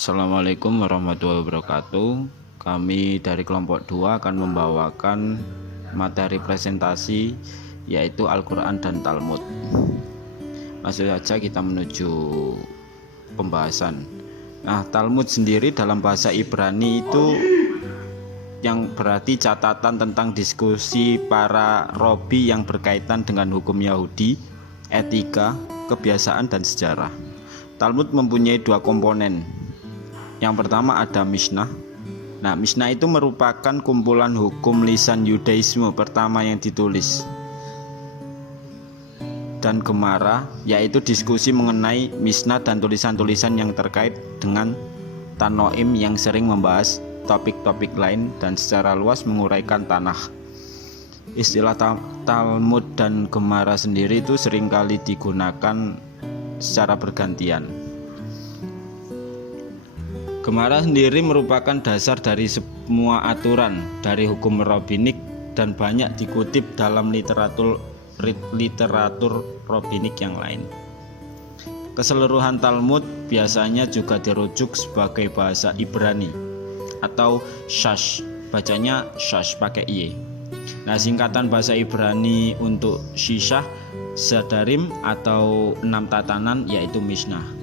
Assalamualaikum warahmatullahi wabarakatuh. Kami dari kelompok 2 akan membawakan materi presentasi yaitu Al-Quran dan Talmud. Langsung saja kita menuju pembahasan. Nah, Talmud sendiri dalam bahasa Ibrani itu yang berarti catatan tentang diskusi para robi yang berkaitan dengan hukum Yahudi, etika, kebiasaan, dan sejarah. Talmud mempunyai dua komponen. Yang pertama ada Mishnah. Nah, Mishnah itu merupakan kumpulan hukum lisan Yudaisme pertama yang ditulis. Dan Gemara, yaitu diskusi mengenai Mishnah dan tulisan-tulisan yang terkait dengan Tanoim yang sering membahas topik-topik lain dan secara luas menguraikan Tanakh. Istilah Talmud dan Gemara sendiri itu seringkali digunakan secara bergantian. Gemara sendiri merupakan dasar dari semua aturan dari hukum rabbinik dan banyak dikutip dalam literatur rabbinik yang lain. Keseluruhan Talmud biasanya juga dirujuk sebagai bahasa Ibrani atau Shash, bacanya Shash pakai Y. Nah, singkatan bahasa Ibrani untuk Shishah, Sadarim atau 6 tatanan yaitu Mishnah.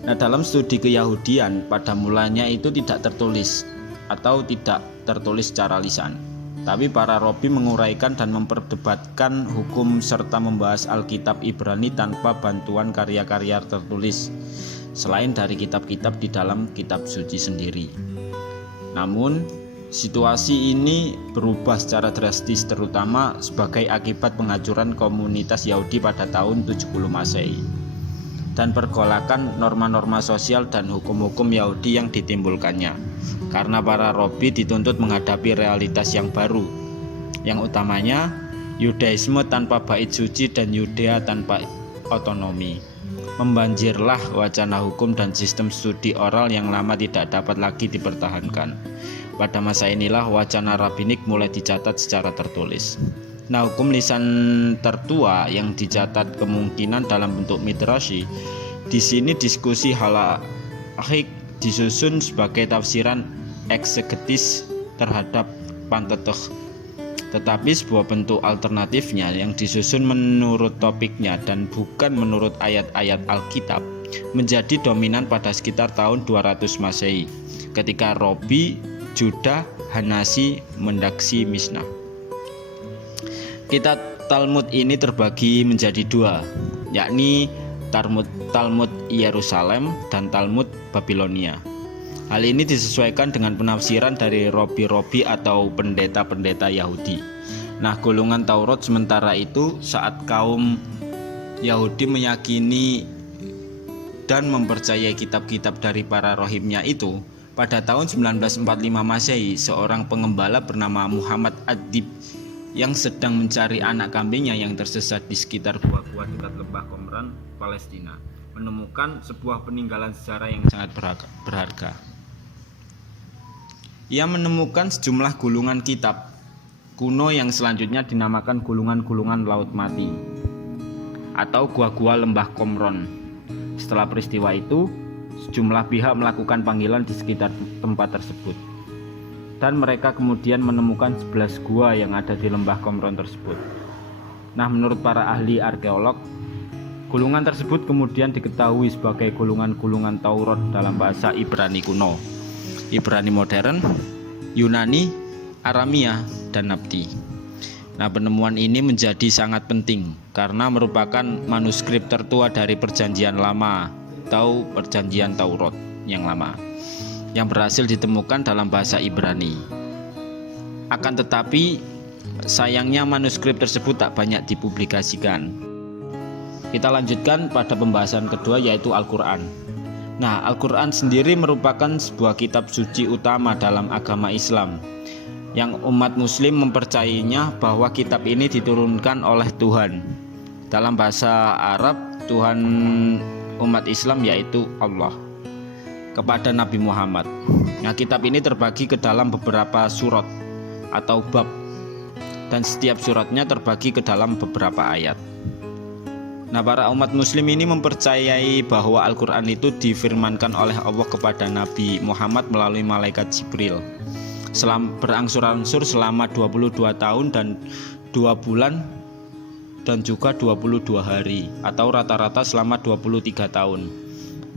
Nah, dalam studi keyahudian pada mulanya itu tidak tertulis atau tidak tertulis secara lisan. Tapi para robi menguraikan dan memperdebatkan hukum serta membahas Alkitab Ibrani tanpa bantuan karya-karya tertulis selain dari kitab-kitab di dalam kitab suci sendiri. Namun, situasi ini berubah secara drastis terutama sebagai akibat penghancuran komunitas Yahudi pada tahun 70 Masehi dan pergolakan norma-norma sosial dan hukum-hukum Yahudi yang ditimbulkannya karena para robi dituntut menghadapi realitas yang baru, yang utamanya Yudaisme tanpa bait suci dan Yudea tanpa otonomi. Membanjirlah wacana hukum dan sistem studi oral yang lama tidak dapat lagi dipertahankan. Pada masa inilah wacana rabbinik mulai dicatat secara tertulis. Nah, hukum lisan tertua yang dicatat kemungkinan dalam bentuk midrashi. Di sini diskusi halakhic disusun sebagai tafsiran eksegetis terhadap Pentateuch. Tetapi sebuah bentuk alternatifnya yang disusun menurut topiknya dan bukan menurut ayat-ayat Alkitab menjadi dominan pada sekitar tahun 200 Masehi ketika Robi Judah Hanasi mendaksi Mishnah. Kitab Talmud ini terbagi menjadi dua, yakni Talmud Yerusalem dan Talmud Babilonia. Hal ini disesuaikan dengan penafsiran dari robi-robi atau pendeta-pendeta Yahudi. Nah, golongan Taurat sementara itu saat kaum Yahudi meyakini dan mempercayai kitab-kitab dari para rohibnya itu, pada tahun 1945 Masehi, seorang pengembala bernama Muhammad Adib yang sedang mencari anak kambingnya yang tersesat di sekitar gua-gua dekat lembah Qumran, Palestina, menemukan sebuah peninggalan sejarah yang sangat berharga. Ia menemukan sejumlah gulungan kitab kuno yang selanjutnya dinamakan gulungan-gulungan Laut Mati atau gua-gua lembah Qumran. Setelah peristiwa itu, sejumlah pihak melakukan panggilan di sekitar tempat tersebut. Dan mereka kemudian menemukan 11 gua yang ada di lembah Qumran tersebut. Nah, menurut para ahli arkeolog, gulungan tersebut kemudian diketahui sebagai gulungan-gulungan Taurat dalam bahasa Ibrani kuno, Ibrani modern, Yunani, Aramia, dan Nabti. Nah, penemuan ini menjadi sangat penting karena merupakan manuskrip tertua dari Perjanjian Lama atau Perjanjian Taurat yang lama yang berhasil ditemukan dalam bahasa Ibrani. Akan tetapi, sayangnya manuskrip tersebut tak banyak dipublikasikan. Kita lanjutkan pada pembahasan kedua yaitu Al-Quran. Nah, Al-Quran sendiri merupakan sebuah kitab suci utama dalam agama Islam yang umat muslim mempercayainya bahwa kitab ini diturunkan oleh Tuhan. Dalam bahasa Arab, Tuhan umat Islam yaitu Allah kepada Nabi Muhammad. Nah, kitab ini terbagi ke dalam beberapa surat atau bab dan setiap suratnya terbagi ke dalam beberapa ayat. Nah, para umat muslim ini mempercayai bahwa Al-Quran itu difirmankan oleh Allah kepada Nabi Muhammad melalui malaikat Jibril berangsur-angsur selama 22 tahun dan 2 bulan dan juga 22 hari atau rata-rata selama 23 tahun.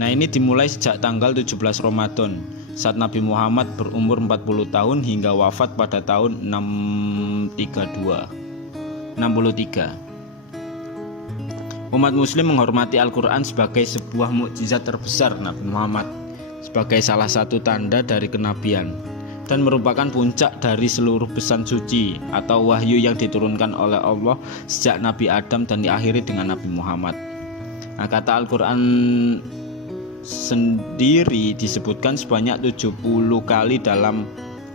Nah, ini dimulai sejak tanggal 17 Ramadan saat Nabi Muhammad berumur 40 tahun hingga wafat pada tahun 63. Umat muslim menghormati Al-Quran sebagai sebuah mukjizat terbesar Nabi Muhammad, sebagai salah satu tanda dari kenabian, dan merupakan puncak dari seluruh pesan suci atau wahyu yang diturunkan oleh Allah sejak Nabi Adam dan diakhiri dengan Nabi Muhammad. Nah, kata Al-Quran sendiri disebutkan sebanyak 70 kali dalam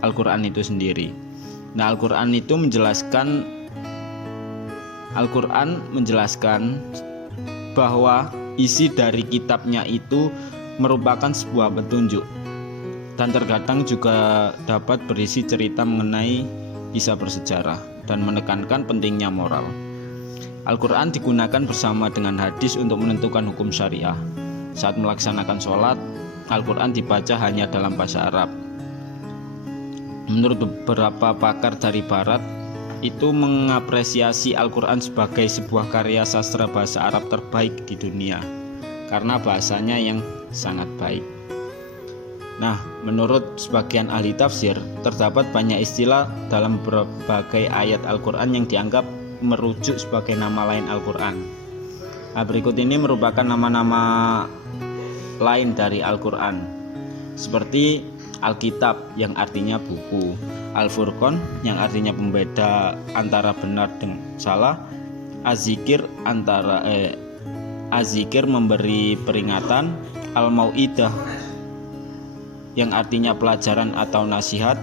Al-Quran itu sendiri. Nah, Al-Quran menjelaskan bahwa isi dari kitabnya itu merupakan sebuah petunjuk dan terkadang juga dapat berisi cerita mengenai kisah bersejarah dan menekankan pentingnya moral. Al-Quran digunakan bersama dengan hadis untuk menentukan hukum syariah. Saat melaksanakan sholat, Al-Quran dibaca hanya dalam bahasa Arab. Menurut beberapa pakar dari Barat, itu mengapresiasi Al-Quran sebagai sebuah karya sastra bahasa Arab terbaik di dunia karena bahasanya yang sangat baik. Nah, menurut sebagian ahli tafsir, terdapat banyak istilah dalam berbagai ayat Al-Quran yang dianggap merujuk sebagai nama lain Al-Quran. Nah, berikut ini merupakan nama-nama lain dari Al-Quran, seperti Alkitab yang artinya buku, Al-Furqan yang artinya pembeda antara benar dan salah, Az-Zikir Az-Zikir memberi peringatan, Al-Mau'idah yang artinya pelajaran atau nasihat,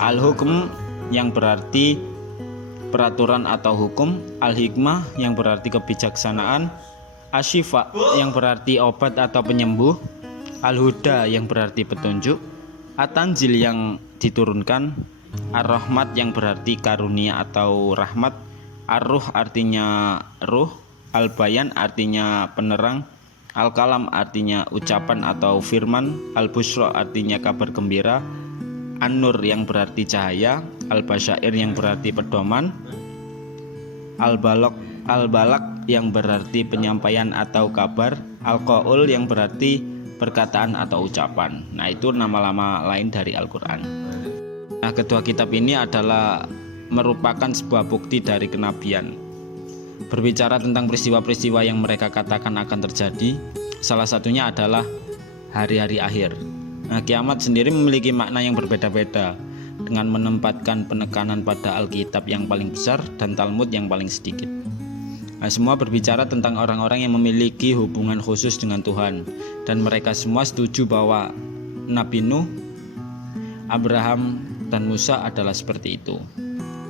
Al-Hukm yang berarti peraturan atau hukum, Al-Hikmah yang berarti kebijaksanaan, Asy-Syifa yang berarti obat atau penyembuh, Al-Huda yang berarti petunjuk, At-Tanzil yang diturunkan, Ar-Rahmat yang berarti karunia atau rahmat, Ar-Ruh artinya ruh, Al-Bayan artinya penerang, Al-Kalam artinya ucapan atau firman, Al-Busyra artinya kabar gembira, An-Nur yang berarti cahaya, Al-Basyair yang berarti pedoman, Al-Balak yang berarti penyampaian atau kabar, Al-Qaul yang berarti perkataan atau ucapan. Nah, itu nama-nama lain dari Al-Quran. Nah, kedua kitab ini adalah merupakan sebuah bukti dari kenabian. Berbicara tentang peristiwa-peristiwa yang mereka katakan akan terjadi, salah satunya adalah hari-hari akhir. Nah, kiamat sendiri memiliki makna yang berbeda-beda dengan menempatkan penekanan pada Alkitab yang paling besar dan Talmud yang paling sedikit. Nah, semua berbicara tentang orang-orang yang memiliki hubungan khusus dengan Tuhan, dan mereka semua setuju bahwa Nabi Nuh, Abraham, dan Musa adalah seperti itu.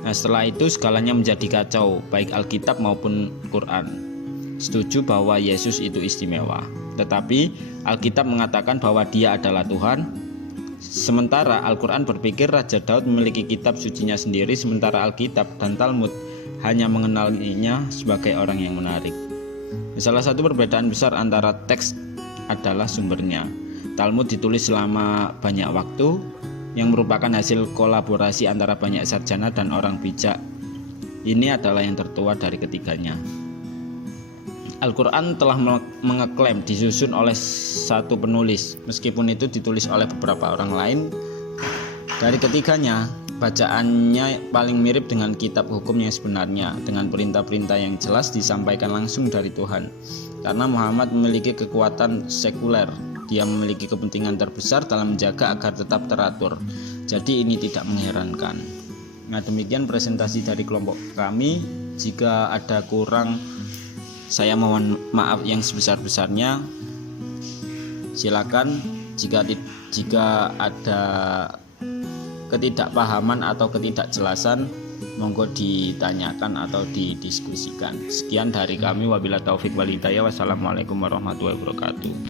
Nah, setelah itu segalanya menjadi kacau, baik Alkitab maupun Quran. Setuju bahwa Yesus itu istimewa, tetapi Alkitab mengatakan bahwa Dia adalah Tuhan. Sementara Al-Quran berpikir Raja Daud memiliki kitab sucinya sendiri, sementara Alkitab dan Talmud hanya mengenalinya sebagai orang yang menarik. Salah satu perbedaan besar antara teks adalah sumbernya. Talmud ditulis selama banyak waktu, yang merupakan hasil kolaborasi antara banyak sarjana dan orang bijak. Ini adalah yang tertua dari ketiganya. Al-Quran telah mengeklaim disusun oleh satu penulis, meskipun itu ditulis oleh beberapa orang lain. Dari ketiganya, bacaannya paling mirip dengan kitab hukum yang sebenarnya, dengan perintah-perintah yang jelas disampaikan langsung dari Tuhan. Karena Muhammad memiliki kekuatan sekuler, dia memiliki kepentingan terbesar dalam menjaga agar tetap teratur. Jadi ini tidak mengherankan. Nah, demikian presentasi dari kelompok kami. Jika ada kurang, saya mohon maaf yang sebesar-besarnya. Silakan jika ada ketidakpahaman atau ketidakjelasan, monggo ditanyakan atau didiskusikan. Sekian dari kami, wabillahi taufik wal hidayah. Wassalamualaikum warahmatullahi wabarakatuh.